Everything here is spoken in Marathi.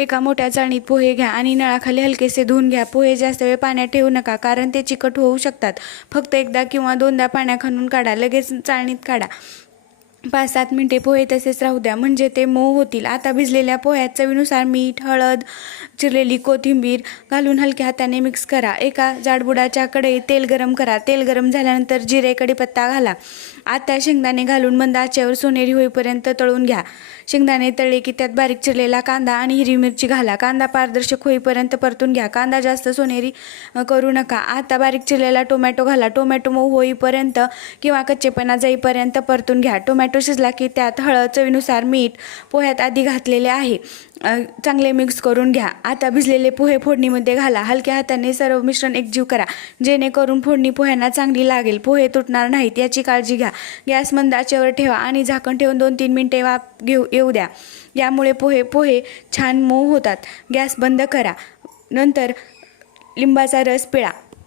एका मोठ्या चाळणीत पोहे घ्या आणि नळाखाली हलकेसे धुवून घ्या. पोहे जास्त वेळ पाण्यात ठेवू नका कारण ते चिकट होऊ शकतात. फक्त एकदा किंवा दोनदा पाण्याखालून काढा, लगेच चाळणीत काढा. 5-7 मिनिटे पोहे तसेच राहू द्या म्हणजे ते मऊ होतील. आता भिजलेल्या पोह्यात चवीनुसार मीठ, हळद, चिरलेली कोथिंबीर घालून हलक्या हाताने मिक्स करा. एका जाडबुडाच्या कढईत तेल गरम करा. तेल गरम झाल्यानंतर जिरे, कढीपत्ता घाला. आता शेंगदाणे घालून मंद आचेवर सोनेरी होईपर्यंत तळून घ्या. शेंगदाणे तळले की त्यात बारीक चिरलेला कांदा आणि हिरवी मिरची घाला. कांदा पारदर्शक होईपर्यंत परतून घ्या. कांदा जास्त सोनेरी करू नका. आता बारीक चिरलेला टोमॅटो घाला. टोमॅटो मऊ होईपर्यंत किंवा कच्चेपणा जाईपर्यंत परतून घ्या. टोमॅटो शिजला की त्यात हळद, चवीनुसार मीठ पोह्यात आधी घातलेले आहे चांगले मिक्स करून घ्या. आता भिजलेले पोहे फोडणीमध्ये घाला. हलक्या हाताने सर्व मिश्रण एकजीव करा जेणेकरून फोडणी पोह्यांना चांगली लागेल. पोहे तुटणार नाहीत याची काळजी घ्या. गॅस मंद आचेवर ठेवा आणि झाकण ठेवून 2-3 मिनिटे वाफ येऊ द्या. यामुळे पोहे छान मऊ होतात. गॅस बंद करा. नंतर लिंबाचा रस पिळा.